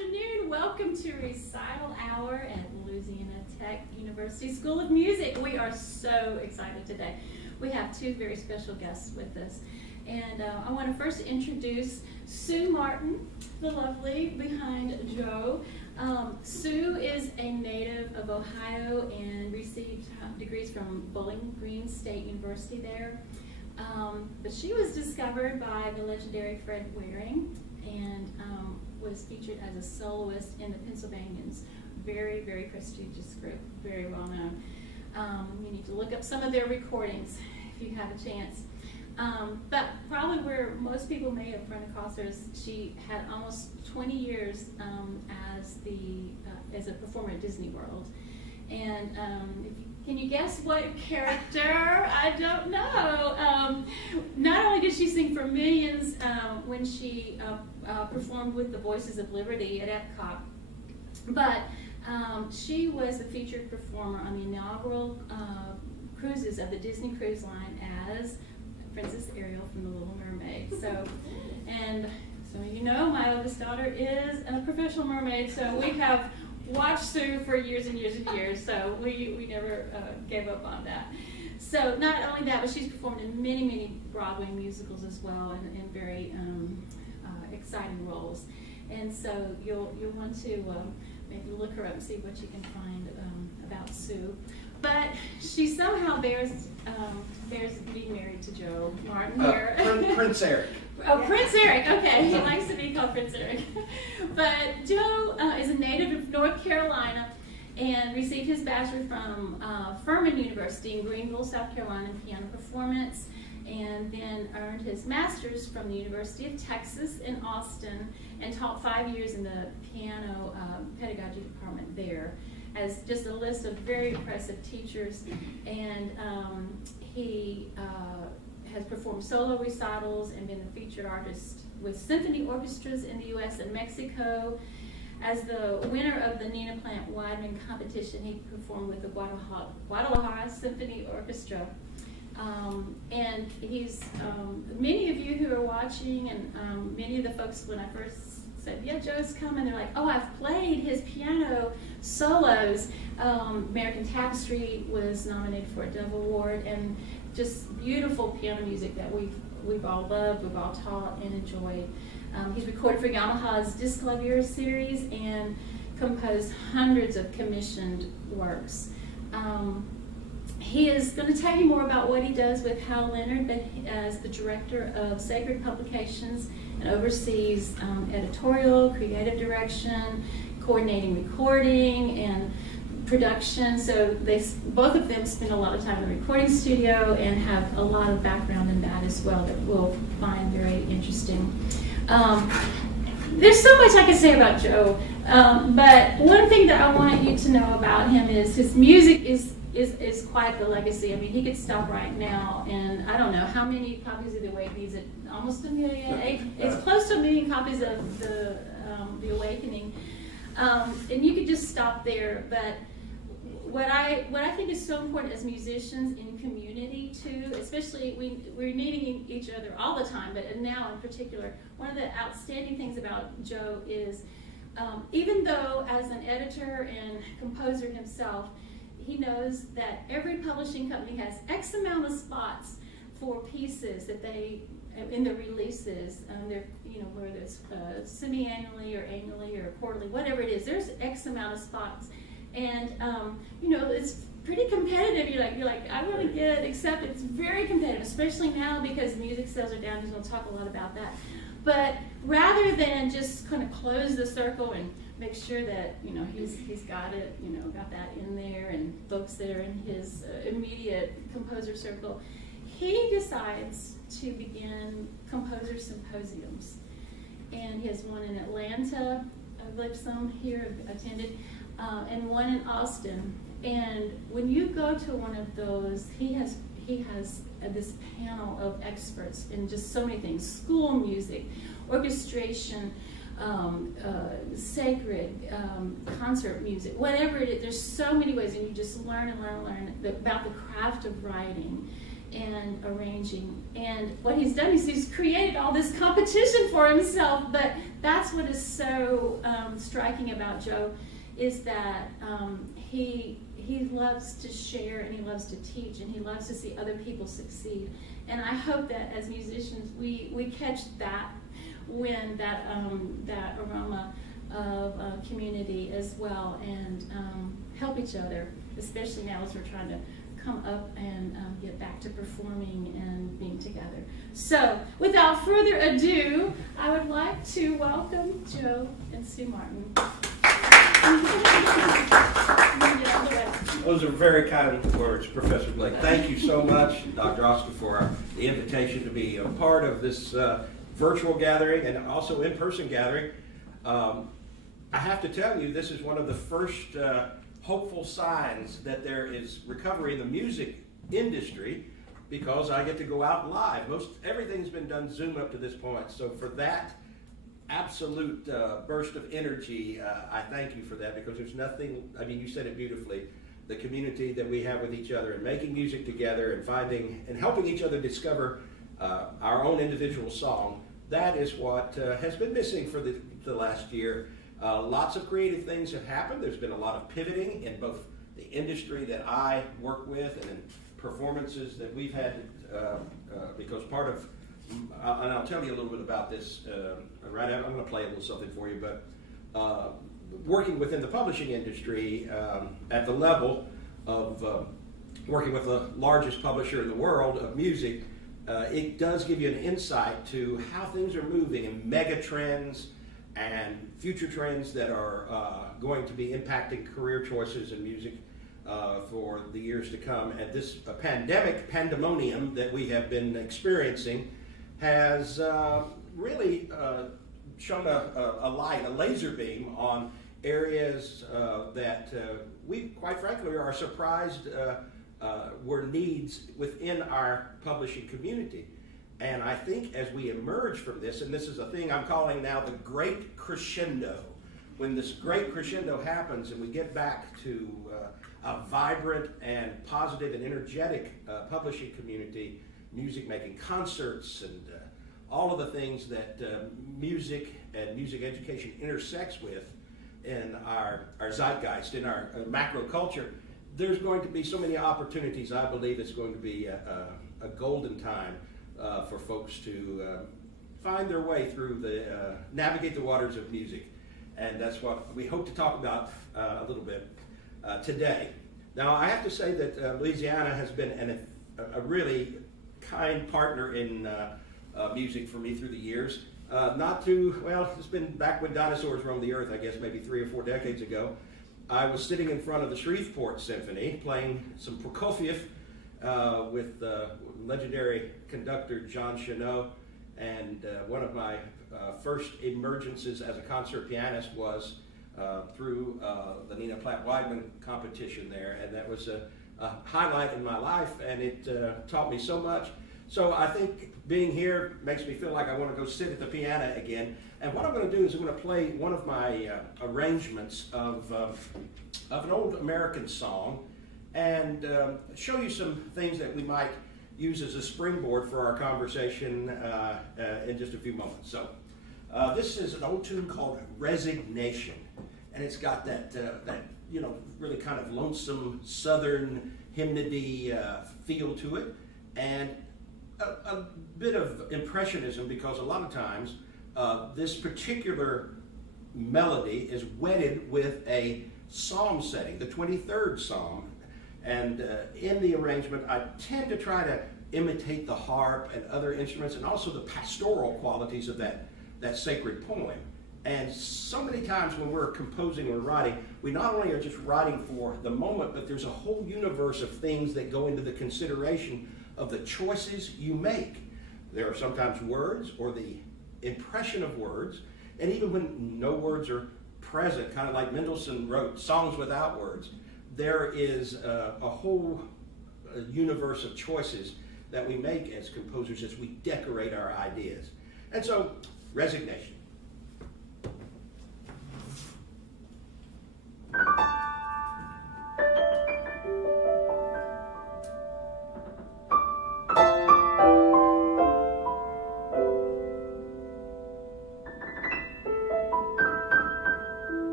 afternoon. Welcome to Recital Hour at Louisiana Tech University School of Music. We are so excited today. We have two very special guests with us. And I want to first introduce Sue Martin, the lovely behind Joe. Sue is a native of Ohio and received degrees from Bowling Green State University there. But she was discovered by the legendary Fred Waring and was featured as a soloist in the Pennsylvanians. Very, very prestigious group, very well known. You need to look up some of their recordings if you have a chance. But probably where most people may have run across her is she had almost 20 years as a performer at Disney World. And can you guess what character? I don't know. Not only did she sing for millions when she performed with the Voices of Liberty at Epcot, but she was the featured performer on the inaugural cruises of the Disney Cruise Line as Princess Ariel from The Little Mermaid. So you know, my oldest daughter is a professional mermaid, so we have watched Sue for years and years and years, so we never gave up on that. So not only that, but she's performed in many, many Broadway musicals as well, and in very exciting roles. And so you'll want to maybe look her up and see what you can find about Sue. But she somehow bears being married to Joe Martin here. Prince Eric. Oh, Prince Eric. Okay, he likes to be called Prince Eric. But Joe is a native of North Carolina and received his bachelor from Furman University in Greenville, South Carolina, in piano performance, and then earned his master's from the University of Texas in Austin and taught 5 years in the piano pedagogy department there, as just a list of very impressive teachers. And he has performed solo recitals and been the featured artist with symphony orchestras in the U.S. and Mexico. As the winner of the Nina Plant Weidman competition, he performed with the Guadalajara Symphony Orchestra. And he's, many of you who are watching, and many of the folks when I first said, yeah, Joe's coming, they're like, oh, I've played his piano solos. American Tapestry was nominated for a Dove Award, and just beautiful piano music that we've all loved, we've all taught and enjoyed. He's recorded for Yamaha's Disc Clavier series and composed hundreds of commissioned works. He is going to tell you more about what he does with Hal Leonard, but as the director of Sacred Publications and oversees editorial, creative direction, coordinating recording, and production. So both of them spend a lot of time in the recording studio and have a lot of background in that as well that we'll find very interesting. There's so much I can say about Joe, but one thing that I want you to know about him is his music is quite the legacy. I mean, he could stop right now, and I don't know how many copies of The Awakening. Is it almost a million? It's close to 1 million copies of the Awakening, and you could just stop there. But what I think is so important as musicians in community too, especially we're meeting each other all the time, but now in particular, one of the outstanding things about Joe is even though as an editor and composer himself, he knows that every publishing company has X amount of spots for pieces that they in the releases. They're, whether it's semi-annually or annually or quarterly, whatever it is. There's X amount of spots, and it's pretty competitive. You're like, I want to get accepted. It's very competitive, especially now because music sales are down. We'll talk a lot about that. But rather than just kind of close the circle and make sure that he's got it, got that in there, and folks that are in his immediate composer circle, he decides to begin composer symposiums, and he has one in Atlanta, I believe some here have attended, and one in Austin. And when you go to one of those, he has this panel of experts in just so many things: school music, orchestration, sacred, concert music, whatever it is. There's so many ways, and you just learn and learn about the craft of writing and arranging. And what he's done is he's created all this competition for himself, but that's what is so striking about Joe, is that he loves to share, and he loves to teach, and he loves to see other people succeed. And I hope that as musicians we catch that when that aroma of community as well, and help each other, especially now as we're trying to come up and get back to performing and being together. So, without further ado, I would like to welcome Joe and Sue Martin. Those are very kind words, Professor Blake. Thank you so much, Dr. Oscar, for the invitation to be a part of this virtual gathering and also in-person gathering. I have to tell you, this is one of the first hopeful signs that there is recovery in the music industry, because I get to go out live. Most everything's been done Zoom up to this point. So for that absolute burst of energy, I thank you for that, because there's nothing, I mean, you said it beautifully, the community that we have with each other and making music together and finding and helping each other discover our own individual song. That is what has been missing for the last year. Lots of creative things have happened. There's been a lot of pivoting in both the industry that I work with and in performances that we've had, because part of, and I'll tell you a little bit about this right now. I'm going to play a little something for you, but working within the publishing industry at the level of working with the largest publisher in the world of music, it does give you an insight to how things are moving and mega trends and future trends that are going to be impacting career choices in music for the years to come. And this pandemonium that we have been experiencing has really shone a light, a laser beam on areas that we, quite frankly, are surprised were needs within our publishing community. And I think as we emerge from this, and this is a thing I'm calling now the great crescendo, when this great crescendo happens and we get back to a vibrant and positive and energetic publishing community, music making, concerts, and all of the things that music and music education intersects with in our zeitgeist, in our macro culture, there's going to be so many opportunities. I believe it's going to be a golden time for folks to find their way through navigate the waters of music. And that's what we hope to talk about a little bit today. Now, I have to say that Louisiana has been a really kind partner in music for me through the years. It's been back when dinosaurs roamed the earth, I guess maybe 3 or 4 decades ago. I was sitting in front of the Shreveport Symphony playing some Prokofiev with legendary conductor John Chenot, and one of my first emergences as a concert pianist was through the Nina Platt-Weidman competition there, and that was a highlight in my life, and it taught me so much. So I think being here makes me feel like I want to go sit at the piano again. And what I'm going to do is I'm going to play one of my arrangements of an old American song, and show you some things that we might use as a springboard for our conversation in just a few moments. So this is an old tune called Resignation, and it's got that really kind of lonesome southern hymnody feel to it, and a bit of impressionism, because a lot of times this particular melody is wedded with a psalm setting, the 23rd Psalm. And in the arrangement, I tend to try to imitate the harp and other instruments, and also the pastoral qualities of that sacred poem. And so many times when we're composing or writing, we not only are just writing for the moment, but there's a whole universe of things that go into the consideration of the choices you make. There are sometimes words, or the impression of words, and even when no words are present, kind of like Mendelssohn wrote songs without words, there is a whole universe of choices that we make as composers as we decorate our ideas. And so, Resignation.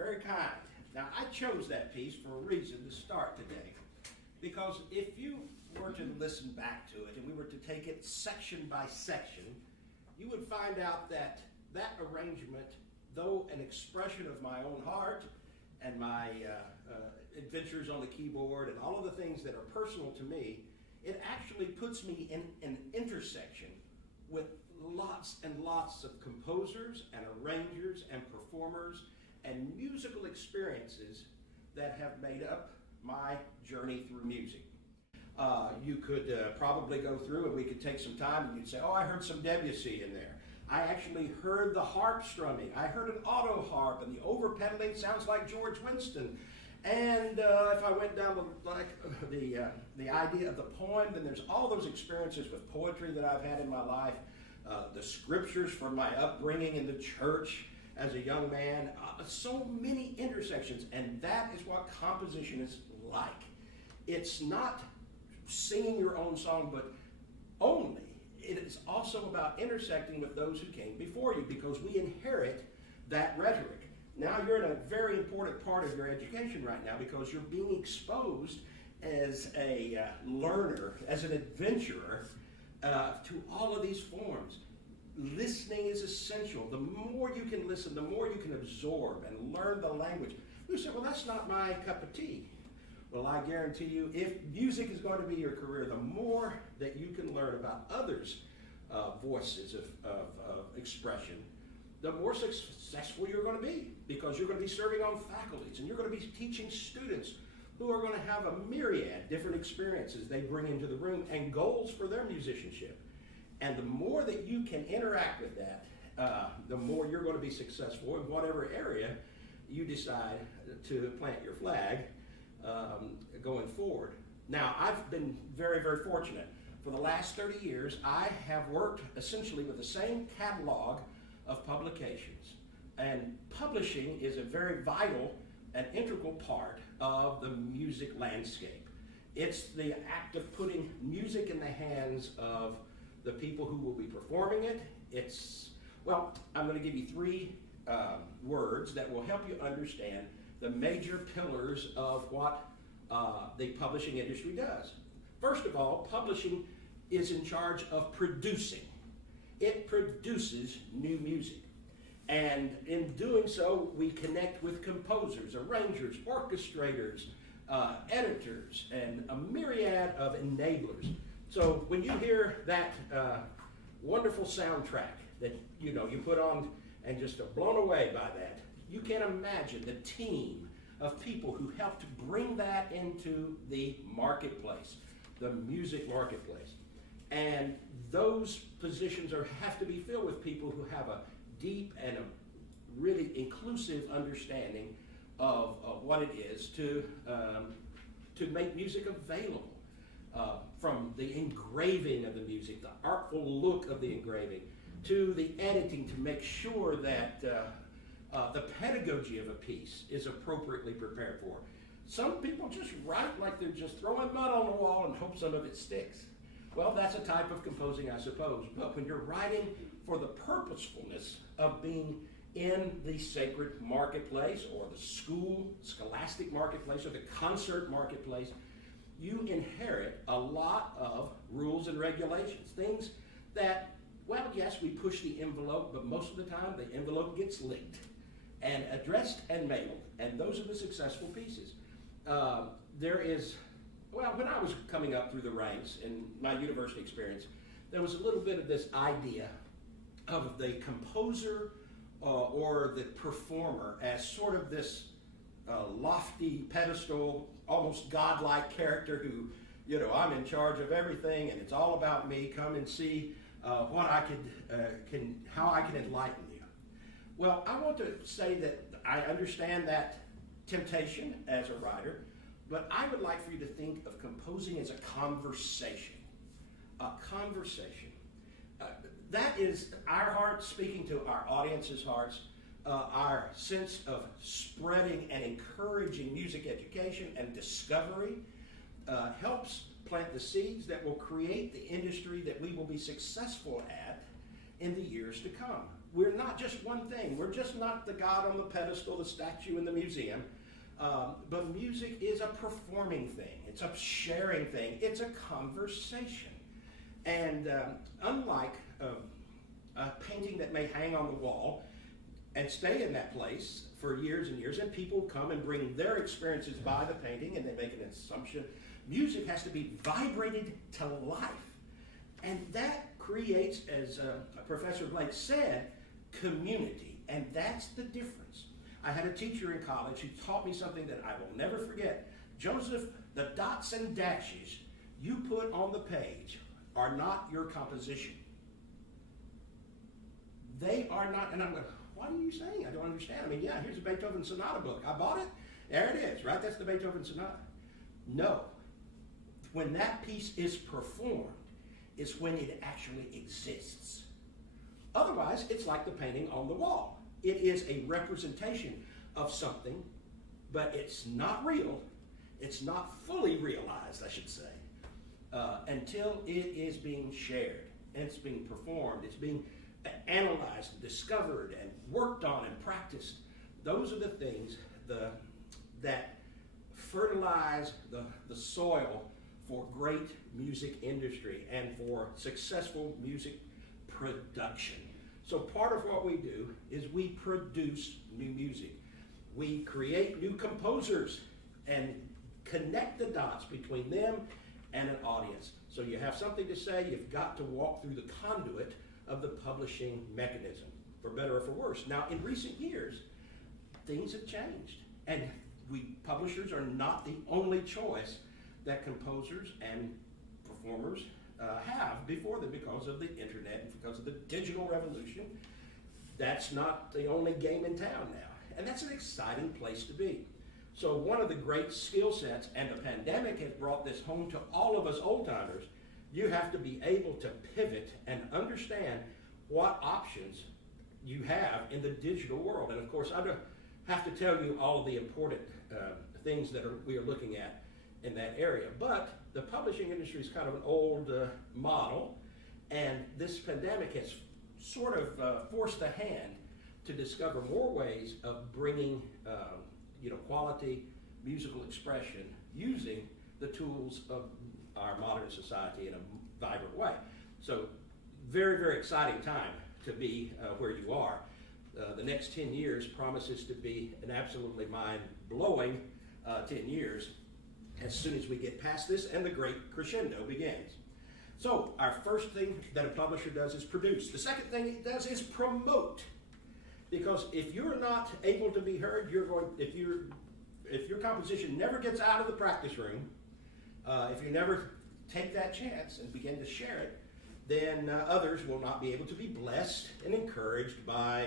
very kind. Now, I chose that piece for a reason to start today, because if you were to listen back to it and we were to take it section by section, you would find out that that arrangement, though an expression of my own heart and my adventures on the keyboard and all of the things that are personal to me, it actually puts me in an intersection with lots and lots of composers and arrangers and performers and musical experiences that have made up my journey through music. You could probably go through and we could take some time and you'd say, oh, I heard some Debussy in there. I actually heard the harp strumming. I heard an auto harp, and the over-pedaling sounds like George Winston. And if I went down the idea of the poem, then there's all those experiences with poetry that I've had in my life, the scriptures from my upbringing in the church as a young man, so many intersections, and that is what composition is like. It's not singing your own song, but only. It is also about intersecting with those who came before you, because we inherit that rhetoric. Now you're in a very important part of your education right now, because you're being exposed as a learner, as an adventurer, to all of these forms. Listening is essential. The more you can listen, the more you can absorb and learn the language. You say, well, that's not my cup of tea. Well, I guarantee you, if music is going to be your career, the more that you can learn about others' voices of expression, the more successful you're going to be, because you're going to be serving on faculties and you're going to be teaching students who are going to have a myriad different experiences they bring into the room and goals for their musicianship. And the more that you can interact with that, the more you're going to be successful in whatever area you decide to plant your flag going forward. Now, I've been very, very fortunate. For the last 30 years, I have worked essentially with the same catalog of publications. And publishing is a very vital and integral part of the music landscape. It's the act of putting music in the hands of the people who will be performing it. I'm going to give you three words that will help you understand the major pillars of what the publishing industry does. First of all, publishing is in charge of producing. It produces new music. And in doing so, we connect with composers, arrangers, orchestrators, editors, and a myriad of enablers. So when you hear that wonderful soundtrack that you put on and just are blown away by that, you can imagine the team of people who helped bring that into the marketplace, the music marketplace. And those positions have to be filled with people who have a deep and a really inclusive understanding of what it is to make music available. From the engraving of the music, the artful look of the engraving, to the editing to make sure that the pedagogy of a piece is appropriately prepared for. Some people just write like they're just throwing mud on the wall and hope some of it sticks. Well, that's a type of composing, I suppose. But when you're writing for the purposefulness of being in the sacred marketplace, or the scholastic marketplace, or the concert marketplace, you inherit a lot of rules and regulations. Things that, well, yes, we push the envelope, but most of the time the envelope gets licked and addressed and mailed. And those are the successful pieces. When I was coming up through the ranks in my university experience, there was a little bit of this idea of the composer or the performer as sort of this lofty pedestal, almost godlike character who, I'm in charge of everything and it's all about me. Come and see how I can enlighten you. Well, I want to say that I understand that temptation as a writer, but I would like for you to think of composing as a conversation. A conversation. That is our heart speaking to our audience's hearts, our sense of spreading and encouraging music education and discovery helps plant the seeds that will create the industry that we will be successful at in the years to come. we're not just one thing. We're just not the God on the pedestal, the statue in the museum. But music is a performing thing. It's a sharing thing. It's a conversation. And unlike a painting that may hang on the wall and stay in that place for years and years, and people come and bring their experiences by the painting and they make an assumption, music has to be vibrated to life. And that creates, as Professor Blake said, community. And that's the difference. I had a teacher in college who taught me something that I will never forget. Joseph, the dots and dashes you put on the page are not your composition. They are not, and I'm going, what are you saying? I don't understand. I mean, yeah, here's a Beethoven Sonata book. I bought it. There it is, right? That's the Beethoven Sonata. No. When that piece is performed, it's when it actually exists. Otherwise, it's like the painting on the wall. It is a representation of something, but it's not real. It's not fully realized, I should say, until it is being shared and it's being performed. It's being analyzed, and discovered, and worked on and practiced. Those are the things that fertilize the soil for great music industry and for successful music production. So part of what we do is we produce new music. We create new composers and connect the dots between them and an audience. So you have something to say, you've got to walk through the conduit of the publishing mechanism, for better or for worse. Now, in recent years, things have changed. And publishers are not the only choice that composers and performers have before them because of the internet and because of the digital revolution. That's not the only game in town now. And that's an exciting place to be. So one of the great skill sets, and the pandemic has brought this home to all of us old-timers, you have to be able to pivot and understand what options you have in the digital world. And of course, I don't have to tell you all of the important things that we are looking at in that area. But the publishing industry is kind of an old model, and this pandemic has sort of forced the hand to discover more ways of bringing quality musical expression using the tools of our modern society in a vibrant way. So very, very exciting time to be where you are. The next 10 years promises to be an absolutely mind-blowing 10 years as soon as we get past this and the great crescendo begins. So our first thing that a publisher does is produce. The second thing it does is promote. Because if you're not able to be heard, if your composition never gets out of the practice room, if you never take that chance and begin to share it, then others will not be able to be blessed and encouraged by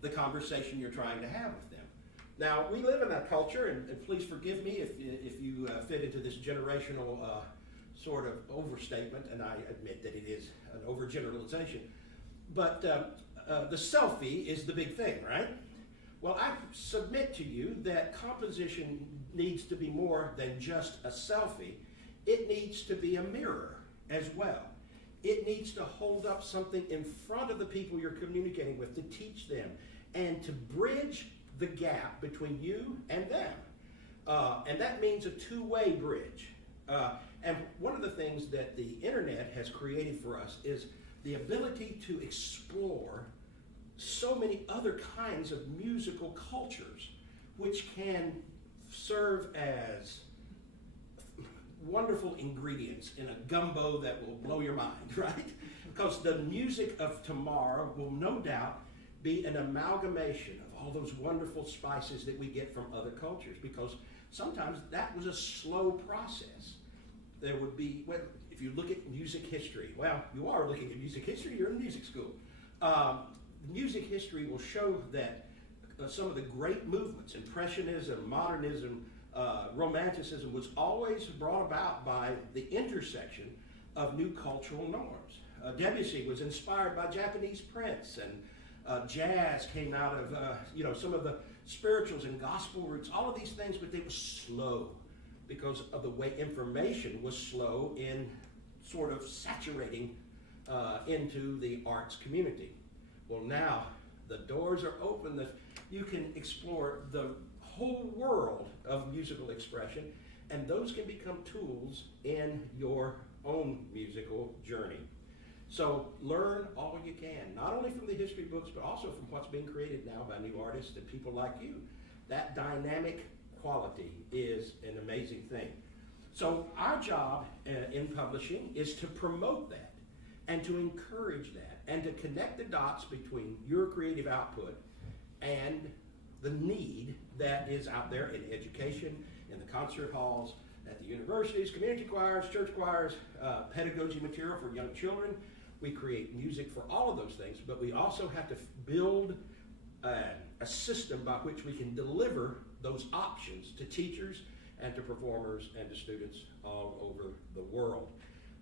the conversation you're trying to have with them. Now, we live in that culture, and please forgive me if you fit into this generational sort of overstatement, and I admit that it is an overgeneralization, but the selfie is the big thing, right? Well, I submit to you that composition needs to be more than just a selfie. It needs to be a mirror as well. It needs to hold up something in front of the people you're communicating with to teach them and to bridge the gap between you and them. And that means a two-way bridge. And one of the things that the internet has created for us is the ability to explore so many other kinds of musical cultures which can serve as wonderful ingredients in a gumbo that will blow your mind, right? Because the music of tomorrow will no doubt be an amalgamation of all those wonderful spices that we get from other cultures, because sometimes that was a slow process. There would be, well, if you look at music history, well, you are looking at music history, you're in music school. Music history will show that some of the great movements, Impressionism, Modernism, Romanticism, was always brought about by the intersection of new cultural norms. Debussy was inspired by Japanese prints, and jazz came out of some of the spirituals and gospel roots, all of these things, but they were slow because of the way information was slow in sort of saturating into the arts community. Well, now the doors are open. You can explore the whole world of musical expression, and those can become tools in your own musical journey. So learn all you can, not only from the history books, but also from what's being created now by new artists and people like you. That dynamic quality is an amazing thing. So our job in publishing is to promote that and to encourage that and to connect the dots between your creative output and the need that is out there in education, in the concert halls, at the universities, community choirs, church choirs, pedagogy material for young children. We create music for all of those things, but we also have to build a system by which we can deliver those options to teachers and to performers and to students all over the world.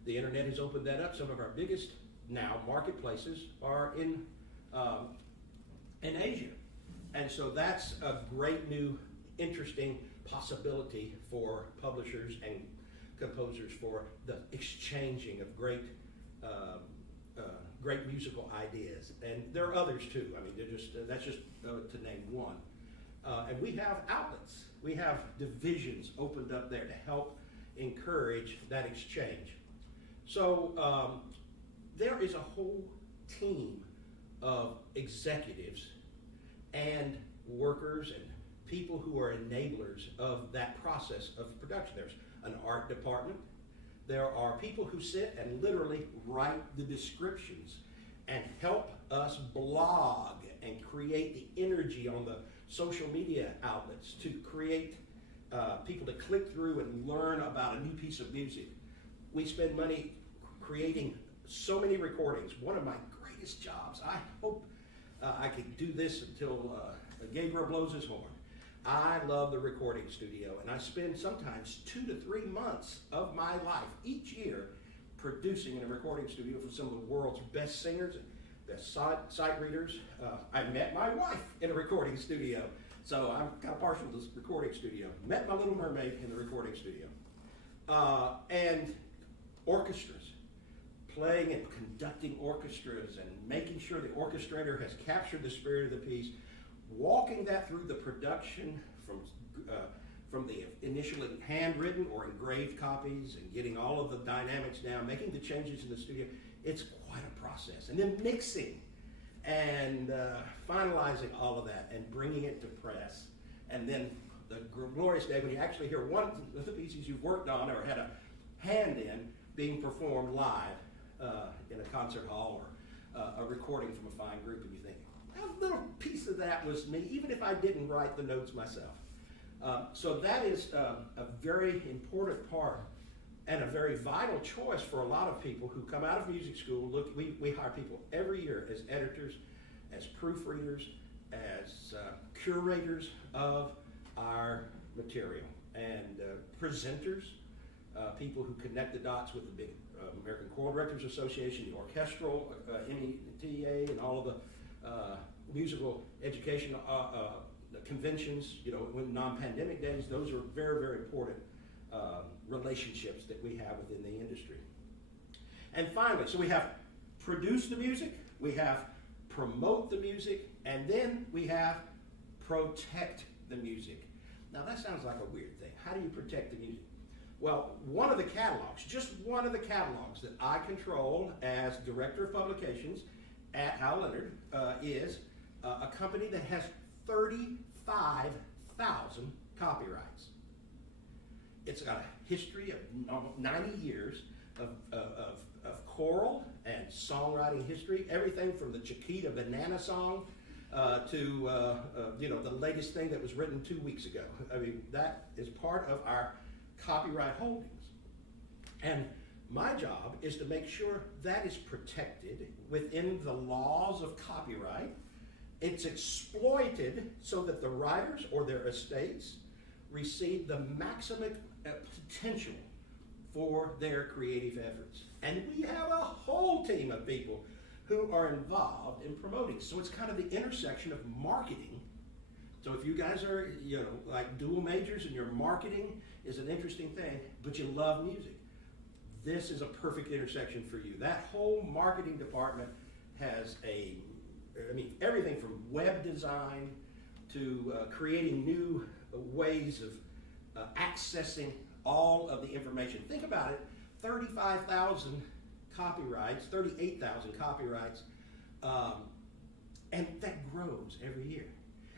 The internet has opened that up. Some of our biggest now marketplaces are in Asia. And so that's a great new, interesting possibility for publishers and composers for the exchanging of great musical ideas. And there are others too. I mean, that's just to name one. And we have outlets. We have divisions opened up there to help encourage that exchange. So there is a whole team of executives and workers and people who are enablers of that process of production. There's an art department. There are people who sit and literally write the descriptions and help us blog and create the energy on the social media outlets to create people to click through and learn about a new piece of music. We spend money creating so many recordings. One of my greatest jobs, I hope I can do this until Gabriel blows his horn. I love the recording studio, and I spend sometimes 2 to 3 months of my life each year producing in a recording studio for some of the world's best singers and best sight readers. I met my wife in a recording studio, so I'm kind of partial to this recording studio. Met my little mermaid in the recording studio. And orchestras, playing and conducting orchestras and making sure the orchestrator has captured the spirit of the piece, walking that through the production from the initially handwritten or engraved copies and getting all of the dynamics down, making the changes in the studio. It's quite a process. And then mixing and finalizing all of that and bringing it to press. And then the glorious day when you actually hear one of the pieces you've worked on or had a hand in being performed live in a concert hall or a recording from a fine group, and you think, a little piece of that was me, even if I didn't write the notes myself. So that is a very important part and a very vital choice for a lot of people who come out of music school. Look, we hire people every year as editors, as proofreaders, as curators of our material, and presenters, people who connect the dots with the big American Choral Directors Association, the orchestral META, and all of the musical education conventions, when non-pandemic days. Those are very, very important relationships that we have within the industry. And finally, so we have produce the music, we have promote the music, and then we have protect the music. Now that sounds like a weird thing. How do you protect the music? Well, one of the catalogs, just one of the catalogs that I control as Director of Publications at Hal Leonard is a company that has 35,000 copyrights. It's got a history of 90 years of choral and songwriting history, everything from the Chiquita Banana Song to the latest thing that was written 2 weeks ago. I mean, that is part of our copyright holdings. And my job is to make sure that is protected within the laws of copyright. It's exploited so that the writers or their estates receive the maximum potential for their creative efforts. And we have a whole team of people who are involved in promoting. So it's kind of the intersection of marketing. So if you guys are, like dual majors and your marketing is an interesting thing, but you love music, this is a perfect intersection for you. That whole marketing department has a I mean, everything from web design to creating new ways of accessing all of the information. Think about it, 35,000 copyrights, 38,000 copyrights, and that grows every year.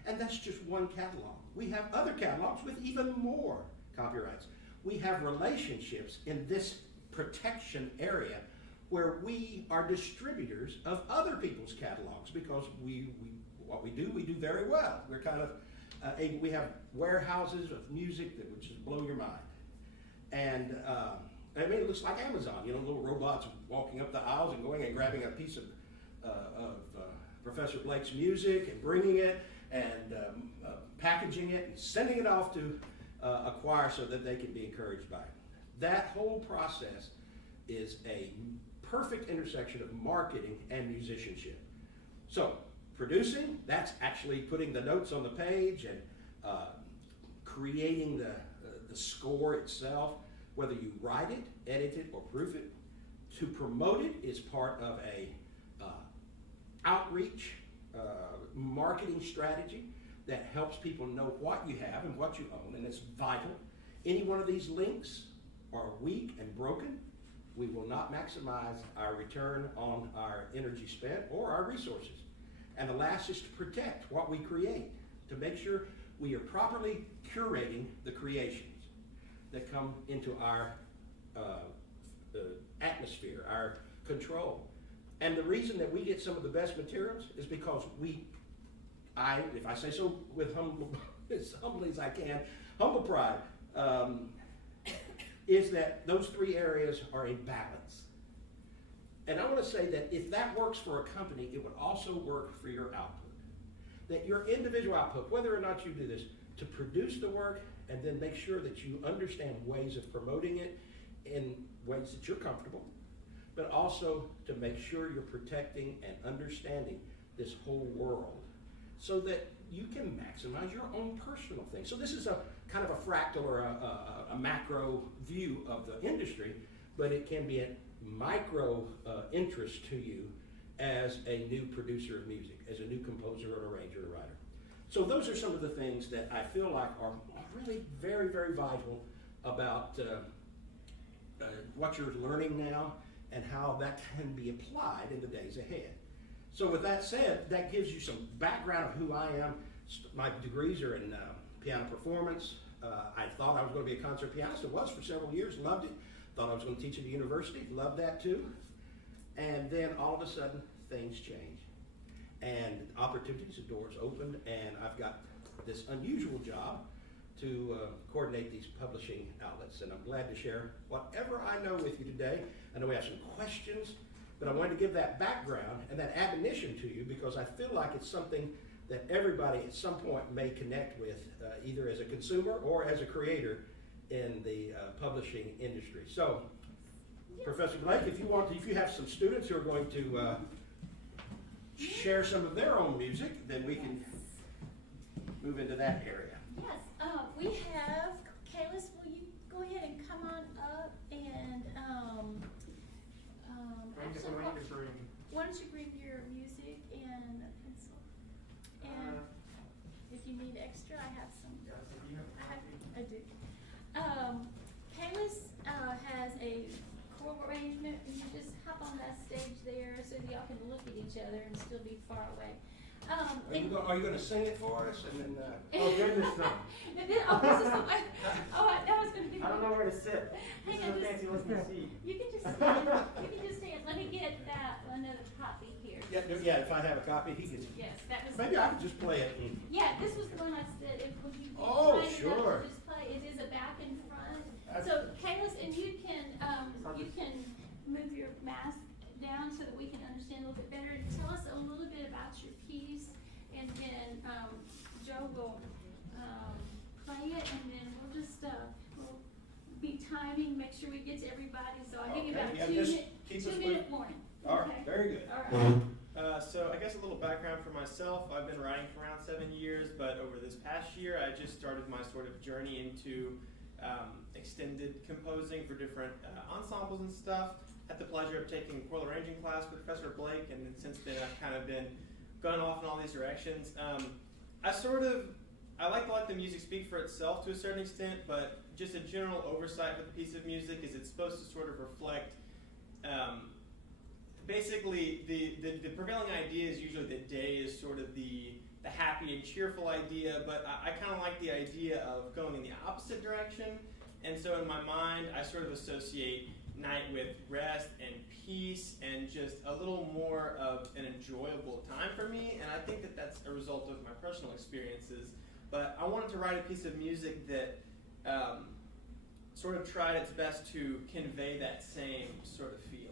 And that's just one catalog. We have other catalogs with even more copyrights. We have relationships in this protection area where we are distributors of other people's catalogs because what we do very well. We're kind of we have warehouses of music that would just blow your mind. And I mean, it looks like Amazon, you know, little robots walking up the aisles and going and grabbing a piece of Professor Blake's music and bringing it and packaging it and sending it off to a choir so that they can be encouraged by it. That whole process is a perfect intersection of marketing and musicianship. So, producing, that's actually putting the notes on the page and creating the score itself, whether you write it, edit it, or proof it. To promote it is part of a outreach marketing strategy that helps people know what you have and what you own, and it's vital. Any one of these links are weak and broken, we will not maximize our return on our energy spent or our resources. And the last is to protect what we create, to make sure we are properly curating the creations that come into our atmosphere, our control. And the reason that we get some of the best materials is because if I say so with as humbly as I can, humble pride, is that those three areas are in balance. And I want to say that if that works for a company, it would also work for your output. That your individual output, whether or not you do this, to produce the work and then make sure that you understand ways of promoting it in ways that you're comfortable, but also to make sure you're protecting and understanding this whole world so that you can maximize your own personal thing. So this is a kind of a fractal or a macro view of the industry, but it can be a micro interest to you as a new producer of music, as a new composer or arranger or writer. So those are some of the things that I feel like are really very, very vital about what you're learning now and how that can be applied in the days ahead. So with that said, that gives you some background of who I am. My degrees are in piano performance. I thought I was going to be a concert pianist. I was for several years, loved it. Thought I was going to teach at a university, loved that too. And then all of a sudden, things change. And opportunities and doors opened, and I've got this unusual job to coordinate these publishing outlets. And I'm glad to share whatever I know with you today. I know we have some questions, but I wanted to give that background and that admonition to you because I feel like it's something that everybody at some point may connect with, either as a consumer or as a creator in the publishing industry. So, Professor Blake, if you have some students who are going to share some of their own music, then we can move into that area. Yes, we have Kaelis. Will you go ahead and come on up and actually, why don't you bring your music and a pencil? And if you need extra, I have some. I do. Kaelis has a choral arrangement, and you just hop on that stage there so that y'all can look at each other and still be far away. Are you going to sing it for us? And then, oh goodness no! This is the that was going to be. I don't know where to sit. This is a fancy looking seat. You can just stand. You can just stand. Let me get that another copy here. Yeah. If I have a copy, he can. Yes, that was. Maybe I can just play it. Yeah, this was the one I said. If when you oh, sure. Just play. It is a back and front. So Kaelis, and you can move your mask down so that we can understand a little bit better. And tell us a little bit about your piece, and then Joe will play it, and then we'll just we'll be timing, make sure we get to everybody. So I'll give you about two minute warning. All right, okay. Very good. All right. So I guess a little background for myself. I've been writing for around 7 years, but over this past year, I just started my sort of journey into extended composing for different ensembles and stuff. Had the pleasure of taking choral arranging class with Professor Blake, and then since then I've kind of been going off in all these directions. I like to let the music speak for itself to a certain extent, but just a general oversight with a piece of music is it's supposed to sort of reflect, basically the prevailing idea is usually that day is sort of the happy and cheerful idea, but I kind of like the idea of going in the opposite direction, and so in my mind I sort of associate night with rest and peace and just a little more of an enjoyable time for me, and I think that that's a result of my personal experiences. But I wanted to write a piece of music that sort of tried its best to convey that same sort of feeling.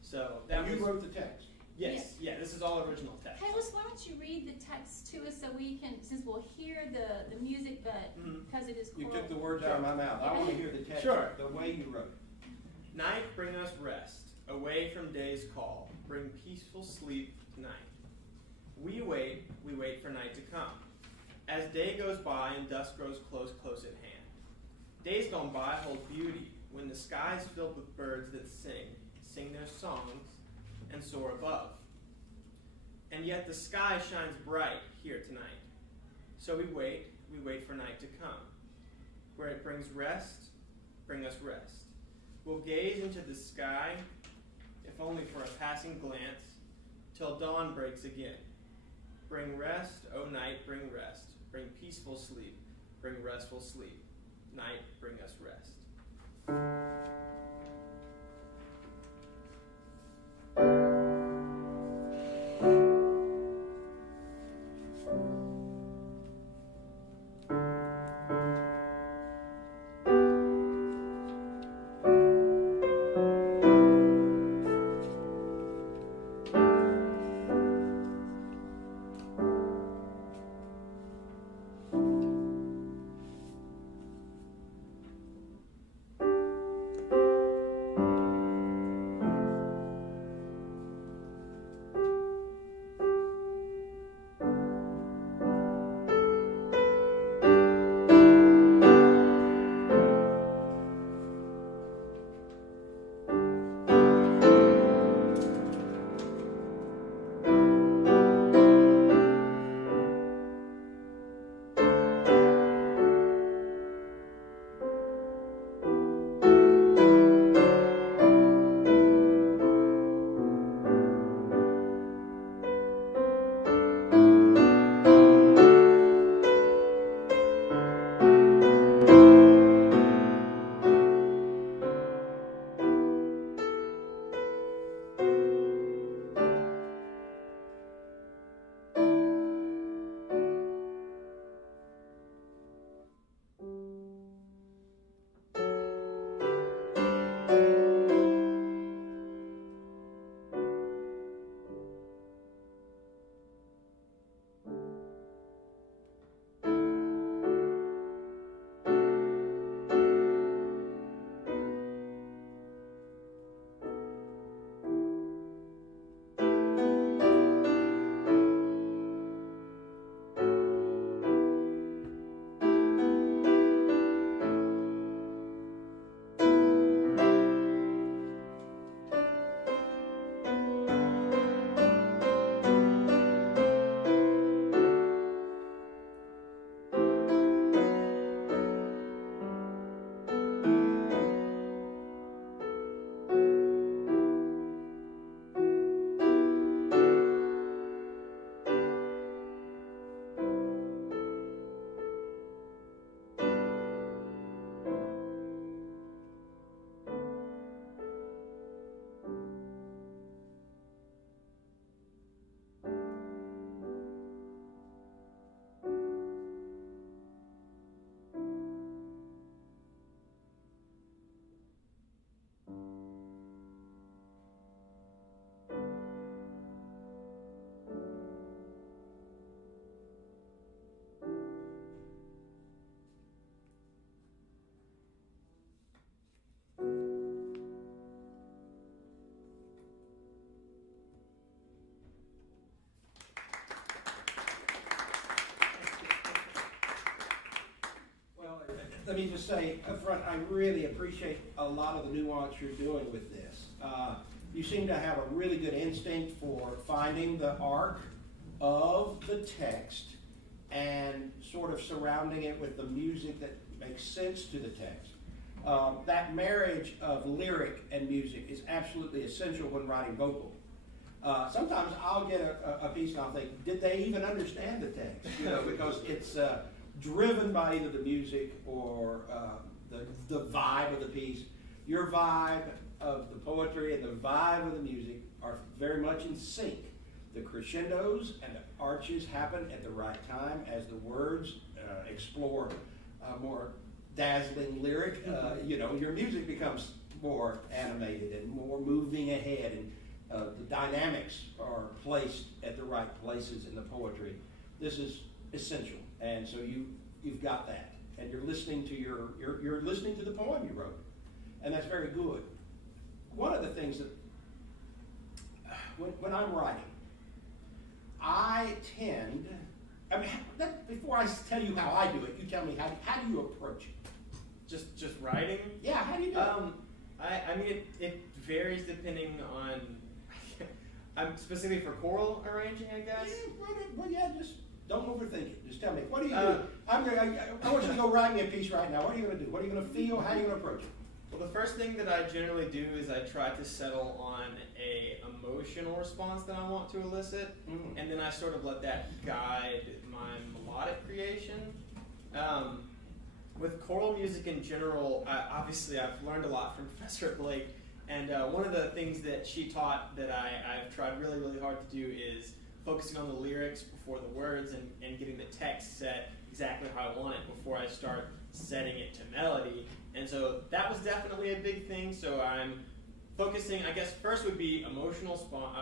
So that You wrote the text. Yes, yeah, this is all original text. Kaelis, why don't you read the text to us so we can, since we'll hear the music, but because it is You choral. took the words out of my mouth. I want to hear the text Sure. the way you wrote it. Night, bring us rest, away from day's call. Bring peaceful sleep tonight. We wait for night to come. As day goes by and dusk grows close at hand. Days gone by hold beauty, when the sky is filled with birds that sing their songs, and soar above. And yet the sky shines bright here tonight. So we wait for night to come. Where it brings rest, bring us rest. We'll gaze into the sky, if only for a passing glance, till dawn breaks again. Bring rest, O night, bring rest. Bring peaceful sleep, bring restful sleep. Night, bring us rest. Let me just say up front, I really appreciate a lot of the nuance you're doing with this. You seem to have a really good instinct for finding the arc of the text and sort of surrounding it with the music that makes sense to the text. That marriage of lyric and music is absolutely essential when writing vocal. Sometimes I'll get a piece and I'll think, did they even understand the text? Because it's driven by either the music or the vibe of the piece. Your vibe of the poetry and the vibe of the music are very much in sync. The crescendos and the arches happen at the right time as the words explore more dazzling lyric. Your music becomes more animated and more moving ahead, and the dynamics are placed at the right places in the poetry. This is essential, and so you've got that, and you're listening to you're listening to the poem you wrote, and that's very good. One of the things that when I'm writing, I tend. Before I tell you how I do it, you tell me how do you approach it? Just writing? Yeah, how do you do it? I mean, it varies depending on. I'm specifically for choral arranging, I guess. Just don't overthink it. Just tell me, what do you do? I want you to go write me a piece right now. What are you going to do? What are you going to feel? How are you going to approach it? Well, the first thing that I generally do is I try to settle on a emotional response that I want to elicit, and then I sort of let that guide my melodic creation. With choral music in general, obviously I've learned a lot from Professor Blake, and one of the things that she taught that I've tried really, really hard to do is focusing on the lyrics before the words and getting the text set exactly how I want it before I start setting it to melody. And so that was definitely a big thing. So I'm focusing, I guess first would be emotional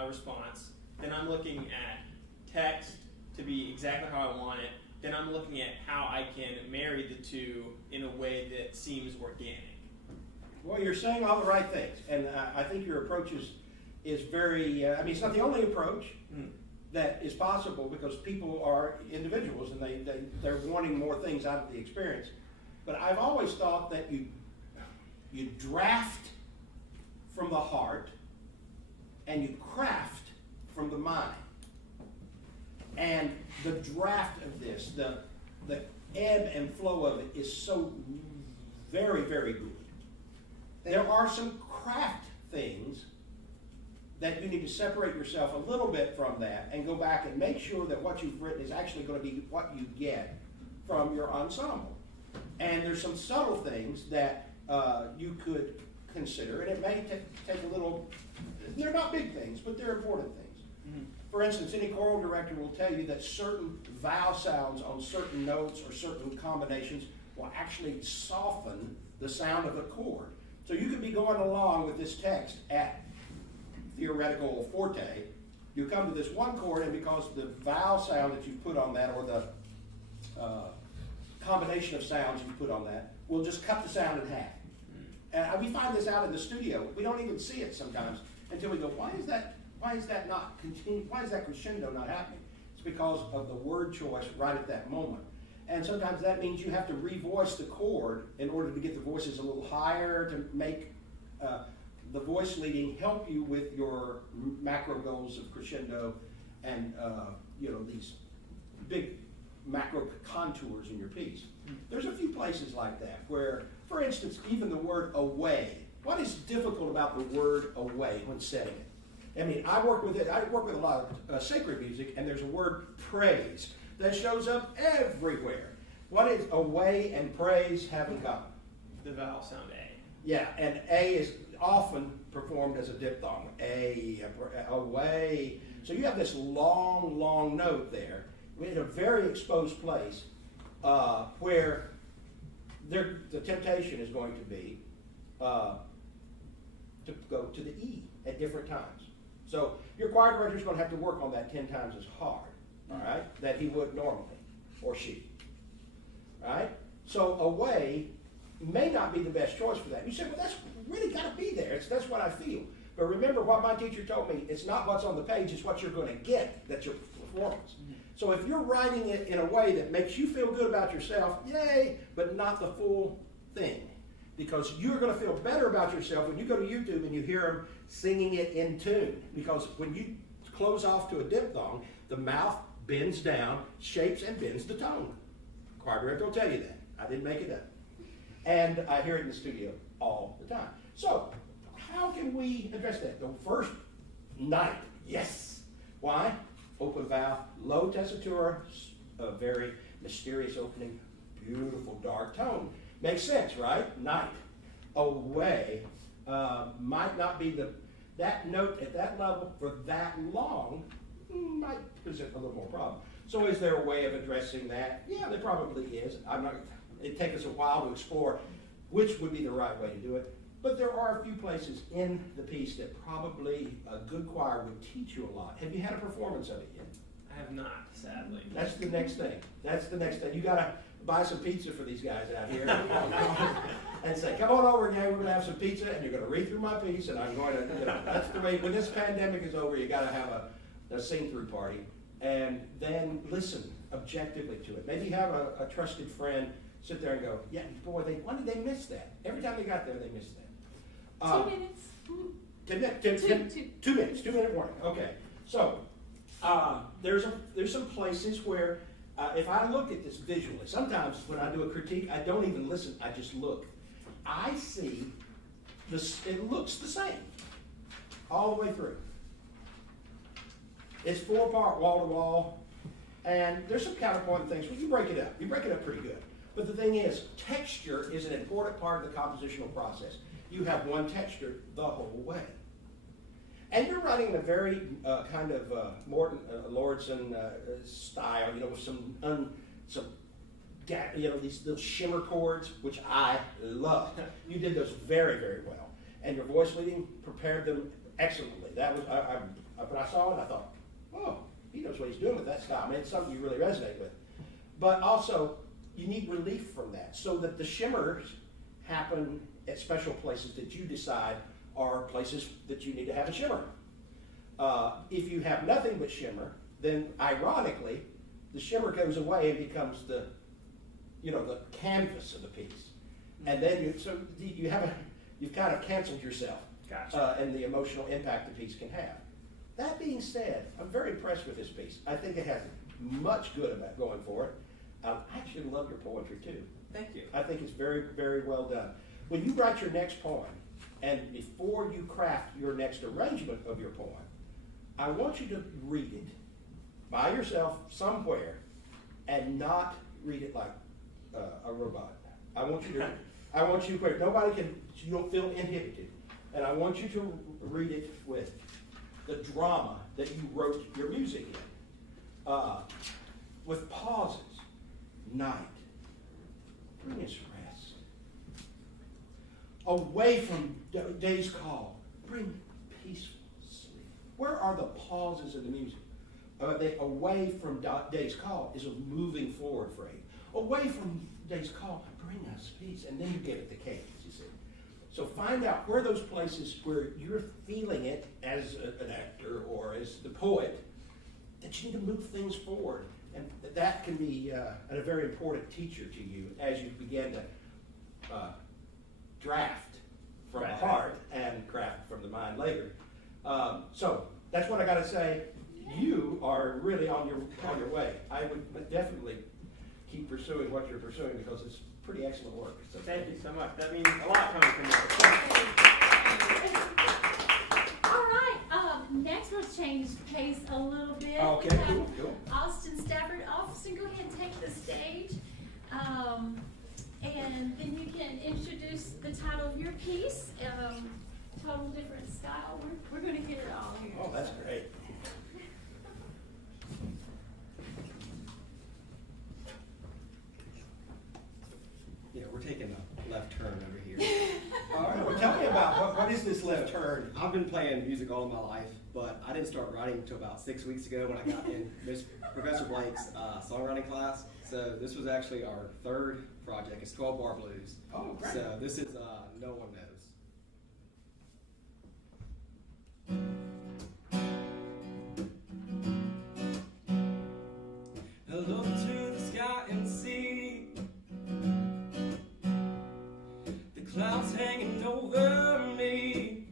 response, then I'm looking at text to be exactly how I want it, then I'm looking at how I can marry the two in a way that seems organic. Well, you're saying all the right things, and I think your approach is very, it's not the only approach that is possible, because people are individuals and they're wanting more things out of the experience. But I've always thought that you draft from the heart and you craft from the mind. And the draft of this, the ebb and flow of it is so very, very good. There are some craft things that you need to separate yourself a little bit from that and go back and make sure that what you've written is actually going to be what you get from your ensemble. And there's some subtle things that you could consider, and it may take a little, they're not big things, but they're important things. For instance, any choral director will tell you that certain vowel sounds on certain notes or certain combinations will actually soften the sound of a chord. So you could be going along with this text at theoretical forte, you come to this one chord, and because the vowel sound that you put on that, or the combination of sounds you put on that, will just cut the sound in half. And we find this out in the studio. We don't even see it sometimes until we go, why is that not continue? Why is that crescendo not happening? It's because of the word choice right at that moment. And sometimes that means you have to revoice the chord in order to get the voices a little higher, to make the voice leading help you with your macro goals of crescendo and these big macro contours in your piece. There's a few places like that where, for instance, even the word away. What is difficult about the word away when setting it? I mean, I work with a lot of sacred music, and there's a word praise that shows up everywhere. What is away and praise have in common? The vowel sound A. Yeah, and A is often performed as a diphthong. A, away. So you have this long, long note there in a very exposed place where the temptation is going to be to go to the E at different times. So your choir director is going to have to work on that 10 times as hard, all right, that he would normally, or she, all right? So away may not be the best choice for that. You say, well, that's really got to be there. That's what I feel. But remember what my teacher told me, it's not what's on the page, it's what you're going to get. That's your performance. So if you're writing it in a way that makes you feel good about yourself, yay, but not the full thing. Because you're going to feel better about yourself when you go to YouTube and you hear them singing it in tune. Because when you close off to a diphthong, the mouth bends down, shapes and bends the tone. Choir director will tell you that. I didn't make it up. And I hear it in the studio all the time. So, how can we address that? The first night, yes. Why? Open valve, low tessitura, a very mysterious opening, beautiful dark tone. Makes sense, right? Night. Away might not be that note at that level for that long might present a little more problem. So is there a way of addressing that? Yeah, there probably is. It'd take us a while to explore which would be the right way to do it. But there are a few places in the piece that probably a good choir would teach you a lot. Have you had a performance of it yet? I have not, sadly. That's the next thing. That's the next thing. You gotta buy some pizza for these guys out here and say, come on over, gang, we're gonna have some pizza and you're gonna read through my piece and I'm going to, that's the way, when this pandemic is over, you gotta have a sing-through party and then listen objectively to it. Maybe have a trusted friend sit there and go, yeah, boy, why did they miss that? Every time they got there, they missed that. 2 minutes. 10 minutes, 2 minutes, 2 minute warning. Okay, so there's some places where if I look at this visually, sometimes when I do a critique, I don't even listen, I just look. I see this, it looks the same all the way through. It's 4-part wall to wall, and there's some counterpoint things. Well, you break it up. You break it up pretty good. But the thing is, texture is an important part of the compositional process. You have one texture the whole way. And you're writing in a very kind of Morton Lordson style, with these little shimmer chords, which I love. You did those very, very well. And your voice leading prepared them excellently. That was, when I saw it, I thought, oh, he knows what he's doing with that style. I mean, it's something you really resonate with. But also, you need relief from that so that the shimmers happen at special places that you decide are places that you need to have a shimmer. If you have nothing but shimmer, then ironically, the shimmer goes away and becomes the canvas of the piece. And then you've kind of canceled yourself. Gotcha. And the emotional impact the piece can have. That being said, I'm very impressed with this piece. I think it has much good about going for it. I actually love your poetry too. Thank you. I think it's very, very well done. When you write your next poem, and before you craft your next arrangement of your poem, I want you to read it by yourself somewhere and not read it like a robot. I want you where you don't feel inhibited. And I want you to read it with the drama that you wrote your music in. With pauses. Night. Bring us rest. Away from day's call. Bring peaceful sleep. Where are the pauses in the music? Away from day's call is a moving forward phrase. Away from day's call, bring us peace. And then you give it the cadence, you see. So find out where those places where you're feeling it as an actor or as the poet, that you need to move things forward. And that can be a very important teacher to you as you begin to draft from the heart and craft from the mind later. So that's what I got to say. You are really on your way. I would definitely keep pursuing what you're pursuing because it's pretty excellent work. So thank you so much. That means a lot coming from you. All right. Next, let's change pace a little bit. Okay, cool. Austin Stafford. Austin, go ahead and take the stage. And then you can introduce the title of your piece. Total different style. We're going to get it all here. Oh, that's great. Yeah, we're taking a left turn over here. All right, well, tell me about what is this left turn? I've been playing music all my life, but I didn't start writing until about 6 weeks ago when I got in Professor Blake's songwriting class. So this was actually our third project. It's 12-bar blues. Oh, great. So this is No One Knows. I look to the sky and see the clouds hanging over me.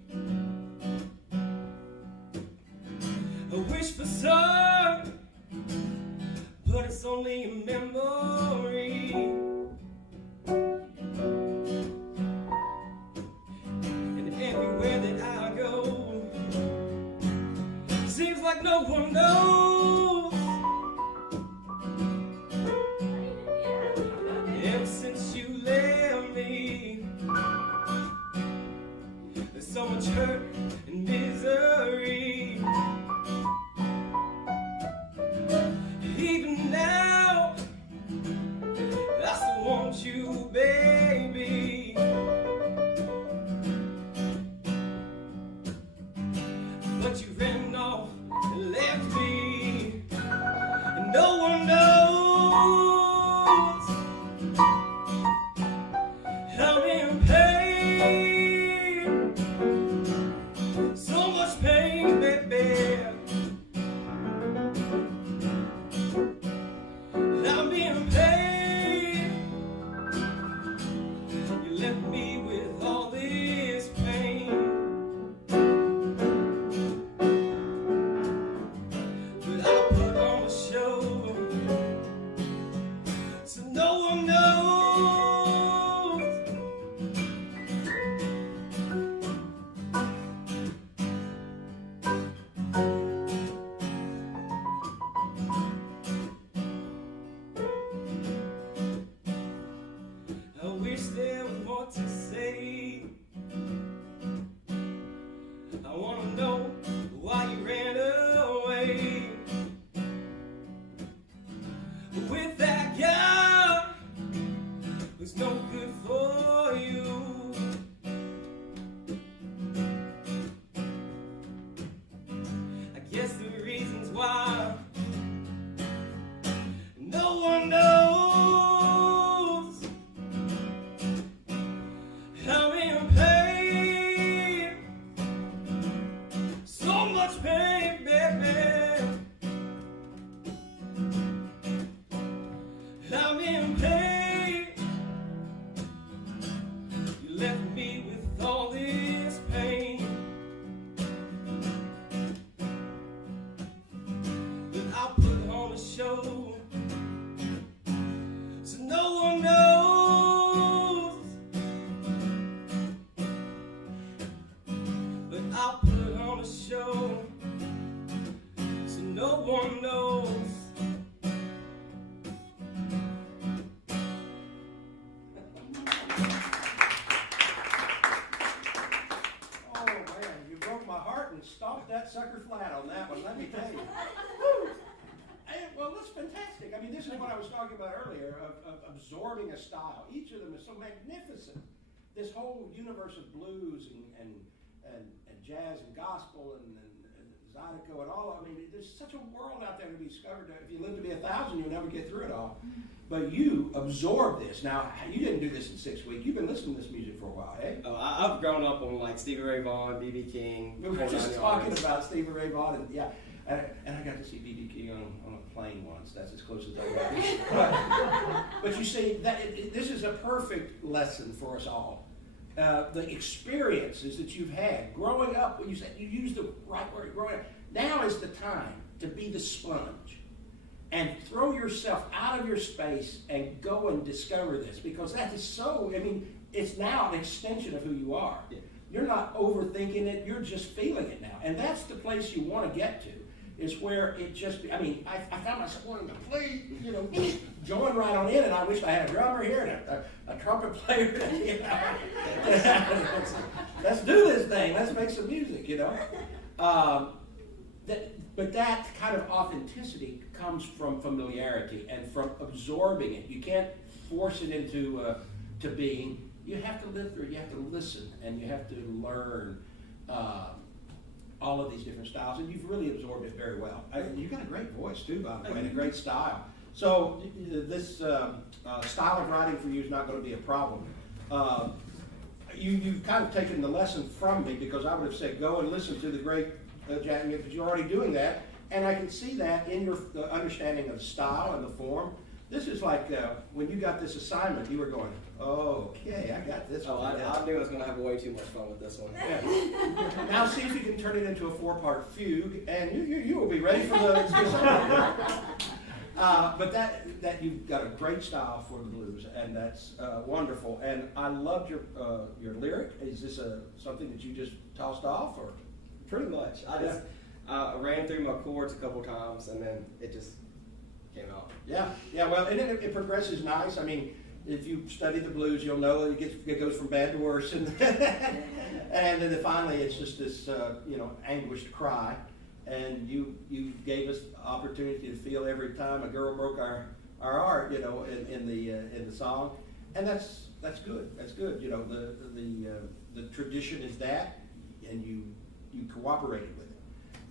I wish for sun like no one knows. Ever since you left me, there's so much hurt and misery. Even now, I still want you, baby. But you ran off and left me, and no one knows. I'm in pain, so much pain, baby. I'm in pain. You left me with all this pain. But I put on a show so no one knows. I wish there was more to say. I wanna know why you ran away with that guy who's no good for you. I guess the reasons why no one knows. I'm in pain, so much pain, baby. I'm in pain. You left me with all this pain. But I'll put on a show so no one knows. But I'll put on a show so no one knows. Oh man, you broke my heart and stomped that sucker flat on that one, let me tell you. Woo. Well, that's fantastic. I mean, this is what I was talking about earlier, of absorbing a style. Each of them is so magnificent. This whole universe of blues and jazz and gospel and Zydeco and all, I mean, there's such a world out there to be discovered. If you live to be 1,000, you'll never get through it all. But you absorb this. Now, you didn't do this in 6 weeks. You've been listening to this music for a while, eh? Oh, I've grown up on like Stevie Ray Vaughan, B.B. King. We were just talking about Stevie Ray Vaughan, and yeah, and I got to see B.B. King on a plane once. That's as close as I got. But you see, this is a perfect lesson for us all. The experiences that you've had growing up, when you said you used the right word, growing up. Now is the time to be the sponge and throw yourself out of your space and go and discover this, because that is so, I mean, it's now an extension of who you are. Yeah. You're not overthinking it, you're just feeling it now. And that's the place you want to get to, is where it just, I mean, I found myself wanting to play, you know, join right on in, and I wish I had a drummer here and a trumpet player. You know. Let's do this thing, let's make some music, you know. But that kind of authenticity comes from familiarity and from absorbing it. You can't force it into to being. You have to live through it. You have to listen, and you have to learn all of these different styles. And you've really absorbed it very well. You've got a great voice too, by the way, and a great style. So this style of writing for you is not going to be a problem. You've kind of taken the lesson from me, because I would have said go and listen to the great jazz, but you're already doing that, and I can see that in your understanding of style and the form. This is like when you got this assignment, you were going, oh, okay, I got this Oh, one. I knew I was going to have way too much fun with this one. Yeah. Now see if you can turn it into a 4-part fugue, and you will be ready for the but that you've got a great style for the blues, and that's wonderful. And I loved your lyric. Is this something that you just tossed off, or? Pretty much. I ran through my chords a couple times, and then it just came out. Yeah, well, and it progresses nice. I mean, if you study the blues, you'll know it goes from bad to worse, and and then finally it's just this anguished cry, and you gave us the opportunity to feel every time a girl broke our heart, in the song, and that's good. That's good. The tradition is that, and you cooperated with it,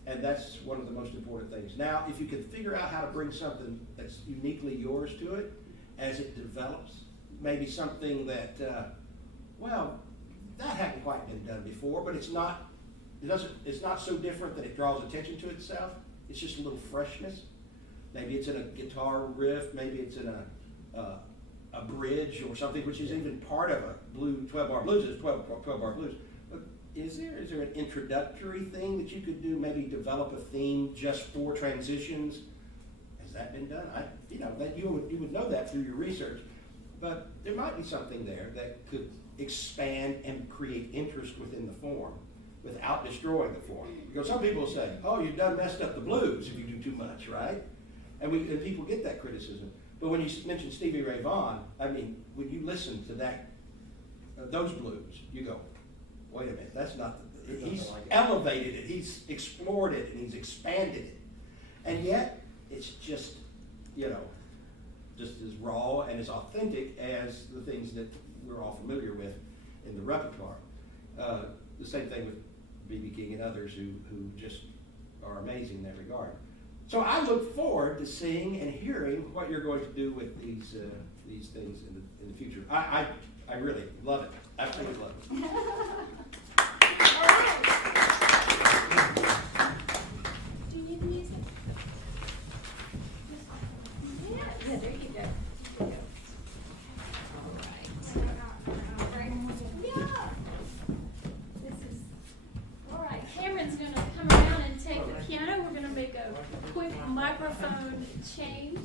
and that's one of the most important things. Now, if you can figure out how to bring something that's uniquely yours to it as it develops, maybe something that that hadn't quite been done before, but it's not so different that it draws attention to itself. It's just a little freshness. Maybe it's in a guitar riff, maybe it's in a bridge or something, which is even part of a 12-bar blues. It's 12-bar blues. But is there an introductory thing that you could do? Maybe develop a theme just for transitions. Has that been done? That you would know that through your research. But there might be something there that could expand and create interest within the form without destroying the form. Because some people say, "Oh, you've done messed up the blues if you do too much," right? And people get that criticism. But when you mention Stevie Ray Vaughan, I mean, when you listen to those blues, you go, "Wait a minute, that's not." He's elevated it, he's explored it, and he's expanded it, and yet it's just just as raw and as authentic as the things that we're all familiar with in the repertoire. The same thing with B.B. King and others who just are amazing in that regard. So I look forward to seeing and hearing what you're going to do with these things in the future. I really love it. Absolutely love it. Do you need the music? Yeah, there you go. Kamryn's going to come around and take the piano. We're going to make a quick microphone change,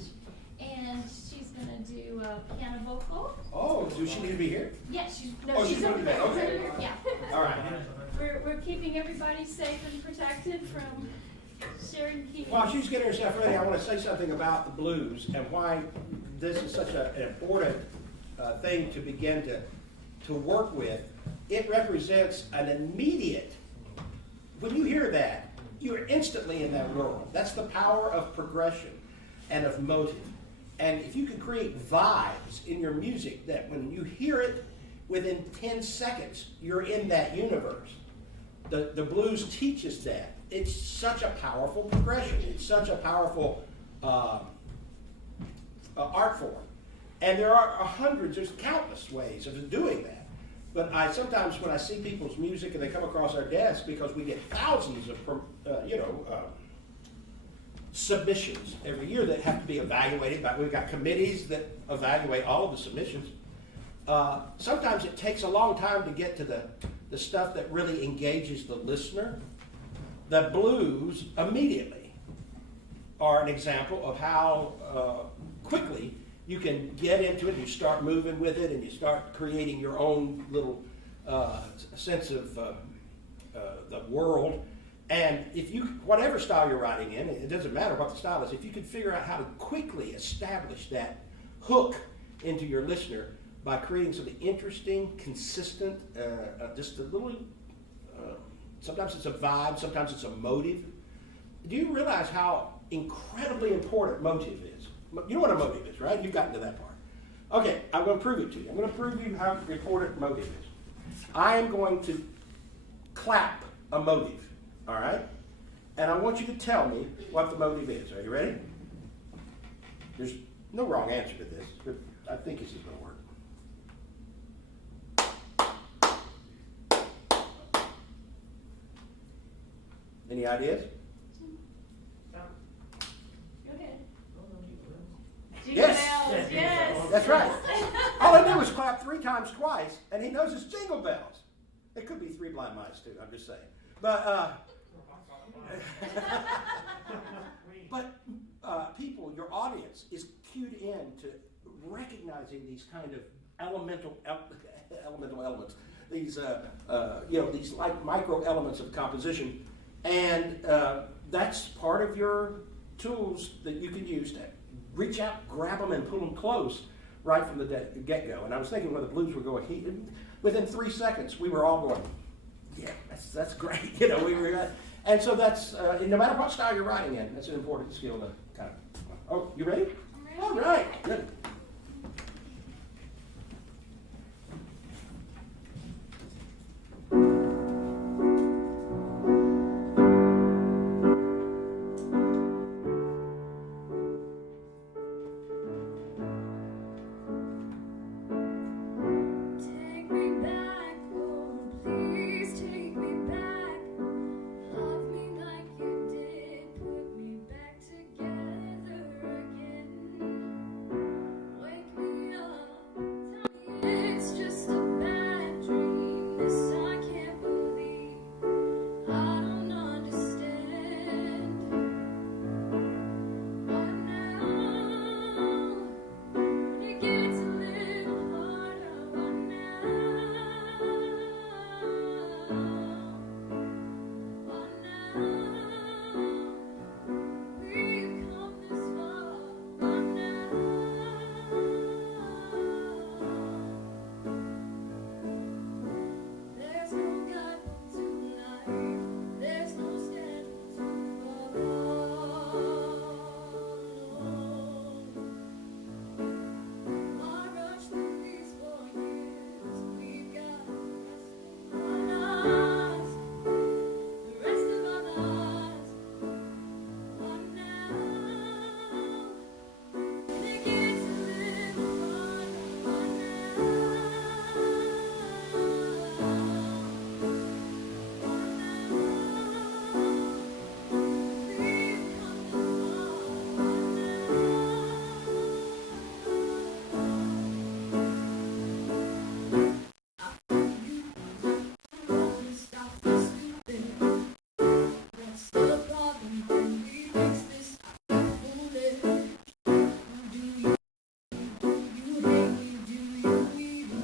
and she's going to do a piano vocal. Oh, does she need to be here? Yeah, she's she's over going to be there. okay. Yeah. All right. We're keeping everybody safe and protected from sharing keys. While she's getting herself ready, I want to say something about the blues and why this is such an important thing to begin to work with. It represents an immediate. When you hear that, you're instantly in that world. That's the power of progression and of motive. And if you can create vibes in your music that when you hear it, within 10 seconds, you're in that universe. The blues teaches that. It's such a powerful progression. It's such a powerful art form. And there are hundreds, there's countless ways of doing that. But sometimes when I see people's music and they come across our desk, because we get thousands of submissions every year that have to be evaluated by, we've got committees that evaluate all of the submissions. Sometimes it takes a long time to get to the stuff that really engages the listener. The blues immediately are an example of how quickly you can get into it, you start moving with it, and you start creating your own little sense of the world. And if you, whatever style you're writing in, it doesn't matter what the style is, if you can figure out how to quickly establish that hook into your listener by creating something interesting, consistent, just a little, sometimes it's a vibe, sometimes it's a motive. Do you realize how incredibly important motive is? You know what a motive is, right? You've gotten to that part. Okay, I'm going to prove it to you. I'm going to prove you how important motive is. I am going to clap a motive, all right? And I want you to tell me what the motive is. Are you ready? There's no wrong answer to this, but I think this is going to work. Any ideas? Go ahead. Yes. Yes. That's right. All I did was clap 3 times twice, and he knows it's jingle bells. It could be 3 blind mice too, I'm just saying. But people, your audience is cued in to recognizing these kind of elemental elements, these these like micro elements of composition. And that's part of your tools that you can use to reach out, grab them, and pull them close right from the get-go. And I was thinking when the blues were going, within 3 seconds, we were all going, yeah, that's great. You know, we were, and so that's, no matter what style you're writing in, that's an important skill to kind of, oh, you ready? I'm ready. All right, good. Take me back, oh please take me back. Love me like you did, put me back together again. Wake me up, tell me it's just a bad dream. This I can't believe, I don't understand. What now? When it gets a little harder, what now? What now? We've come this far, what now? There's no guidebook to life, there's no schedule to follow. I rushed through these 4 years, we've got the rest of our lives. What now? When it gets a little harder, what now? What's the problem? Can we fix this? I'm foolish. Do you hate me? Do you even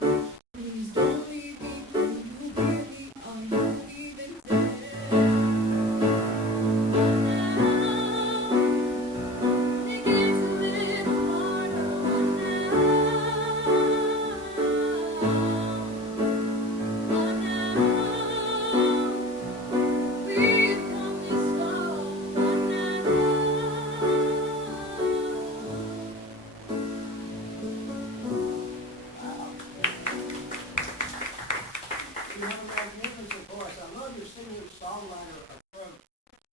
care? Please don't leave me. Can you hear me? Are you even there? What now? When it gets a little harder, what now? What now? We've come this far, what now? You have a magnificent voice. I love your singer-songwriter approach.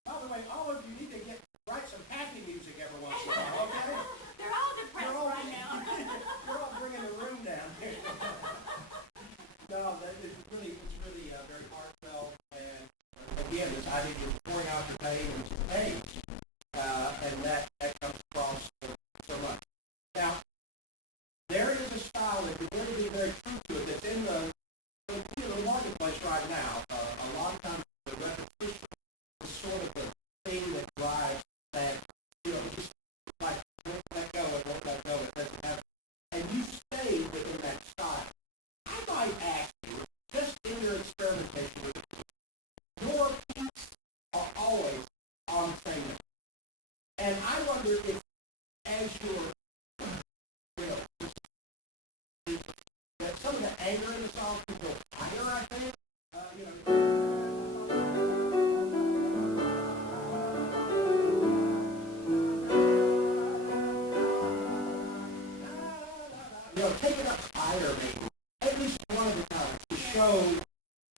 By the way, all of you need to write some happy music every once in a while, okay? They're all depressed You're all- right now. You're all bringing the room down here. No, it's really very heartfelt, and again, this idea you're pouring out your pain into page, and that comes across so much. Now, there is a style that you're going to be very true to it that's in the marketplace right now. A lot of times the repetition is sort of the thing that drives that, just like won't let go, it won't let go, it doesn't happen. And you stay within that style. I might ask you, just in your experimentation with it, your peaks are always on the same note. And I wonder if, as you're, that some of the anger in the song can go higher, I think. Take it up higher, maybe, at least one at a time, to show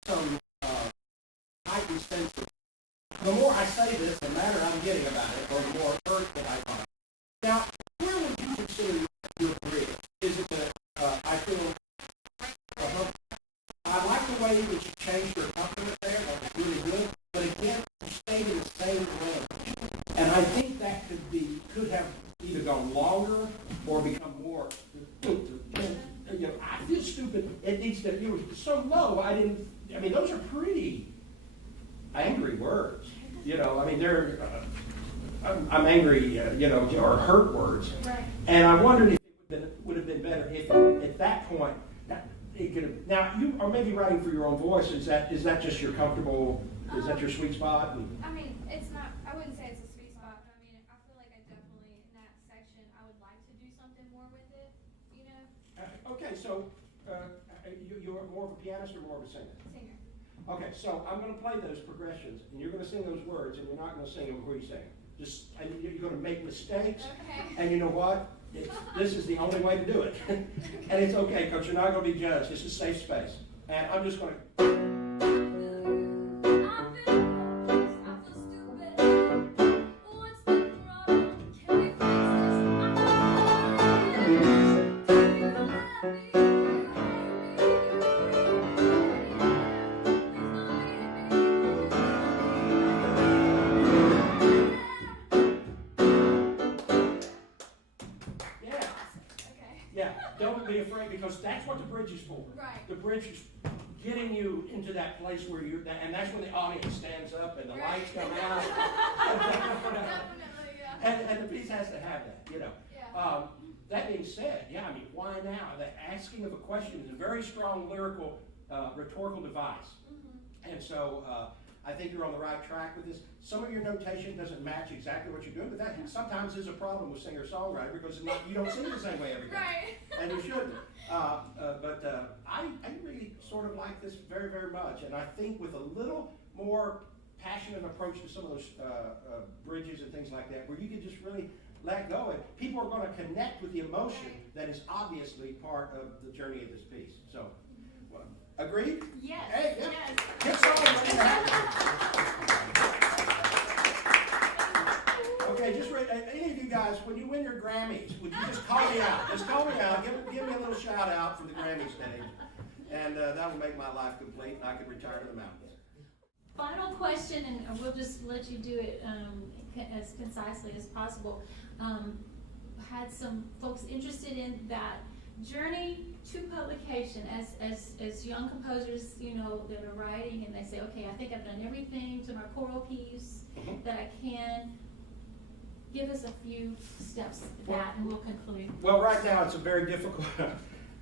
some heightened senses. The more I say this, the madder I'm getting about it, or the more hurt that I find. Now, where would you consider your bridge? Is it that I feel, I like the way that you changed your accompaniment there, that was really good, but again, you stayed in the same range. And I think that could have either gone longer or become more, I feel stupid, it needs to, it was so low, those are pretty angry words, they're, I'm angry, or hurt words. Right. And I wondered if it would have been better if at that point, it could have, Now, you are maybe writing for your own voice. Is that just your comfortable, is that your sweet spot? I mean, it's not, I wouldn't say it's a sweet spot, but I mean, I feel like I definitely, in that section, I would like to do something more with it, you know? Okay, so you're more of a pianist or more of a singer? Singer. Okay, so I'm going to play those progressions, and you're going to sing those words, and you're not going to sing them where you sing. And you're going to make mistakes, Okay. and you know what? This is the only way to do it. And it's okay, because you're not going to be judged. This is safe space. And I'm just going to... Because that's what the bridge is for. Right. The bridge is getting you into that place where you, and that's when the audience stands up and the lights come out. Definitely, yeah. And the piece has to have that, you know. Yeah. That being said, yeah, I mean, why now? The asking of a question is a very strong lyrical, rhetorical device. Mm-hmm. And so I think you're on the right track with this. Some of your notation doesn't match exactly what you're doing, but that sometimes is a problem with singer-songwriter because you don't sing the same way every time. Right. And you shouldn't. But I really sort of like this very, very much. And I think with a little more passionate approach to some of those bridges and things like that, where you can just really let go, and people are going to connect with the emotion that is obviously part of the journey of this piece. So, well, agreed? Yes. Hey, yeah. Yes. Good song. Ready to have it. Okay, just any of you guys, when you win your Grammys, would you just call me out? Just call me out. Give me a little shout out from the Grammy stage, and that will make my life complete, and I can retire to the mountains. Final question, and we'll just let you do it as concisely as possible. Had some folks interested in that journey to publication as young composers, you know, that are writing and they say, okay, I think I've done everything to my choral piece that I can. Give us a few steps of that and we'll conclude. Well, right now it's a very difficult,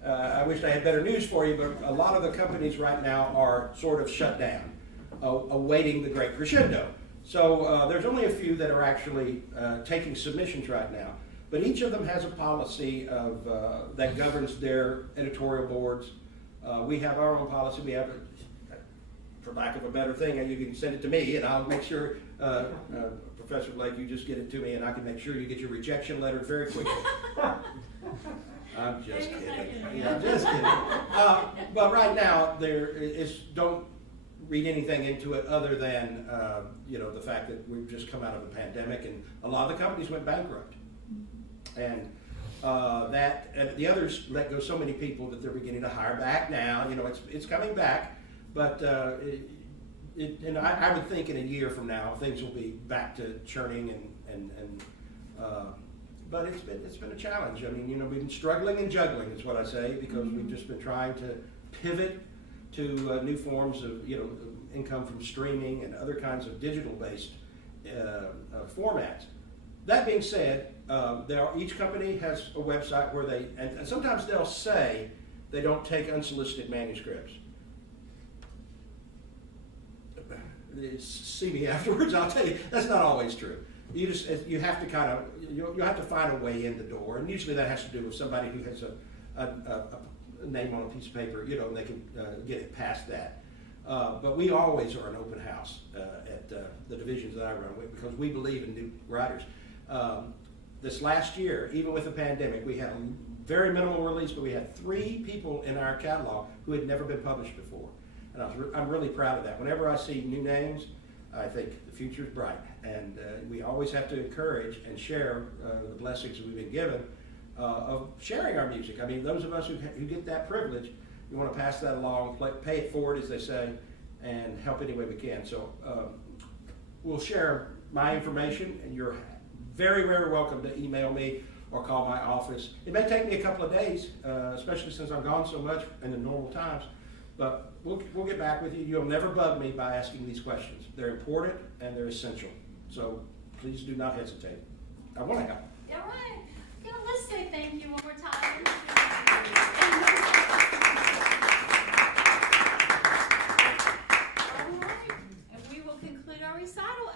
I wish I had better news for you, but a lot of the companies right now are sort of shut down, awaiting the great crescendo. So there's only a few that are actually taking submissions right now. But each of them has a policy of, that governs their editorial boards. We have our own policy. We have, for lack of a better thing, you can send it to me and I'll make sure, Professor Blake, you just get it to me and I can make sure you get your rejection letter very quickly. I'm just kidding. Yeah, I'm just kidding. But right now, don't read anything into it other than you know, the fact that we've just come out of a pandemic and a lot of the companies went bankrupt. And and the others let go so many people that they're beginning to hire back now. You know, it's coming back, but and I would think in a year from now things will be back to churning but it's been a challenge. I mean, you know, we've been struggling and juggling is what I say, because we've just been trying to pivot to new forms of, you know, income from streaming and other kinds of digital-based formats. That being said, each company has a website where and sometimes they'll say they don't take unsolicited manuscripts. See me afterwards, I'll tell you, that's not always true. You have to you'll have to find a way in the door, and usually that has to do with somebody who has a name on a piece of paper, you know, and they can get it past that. But we always are an open house at the divisions that I run with, because we believe in new writers. This last year, even with the pandemic, we had a very minimal release, but we had 3 people in our catalog who had never been published before. And I'm really proud of that. Whenever I see new names, I think the future is bright. And we always have to encourage and share the blessings that we've been given of sharing our music. I mean, those of us who get that privilege, we want to pass that along, pay it forward, as they say, and help any way we can. So we'll share my information, and you're very, very welcome to email me or call my office. It may take me a couple of days, especially since I'm gone so much in the normal times, but we'll get back with you. You'll never bug me by asking these questions. They're important and they're essential. So please do not hesitate. I want to help. All right. Let's say thank you one more time. recital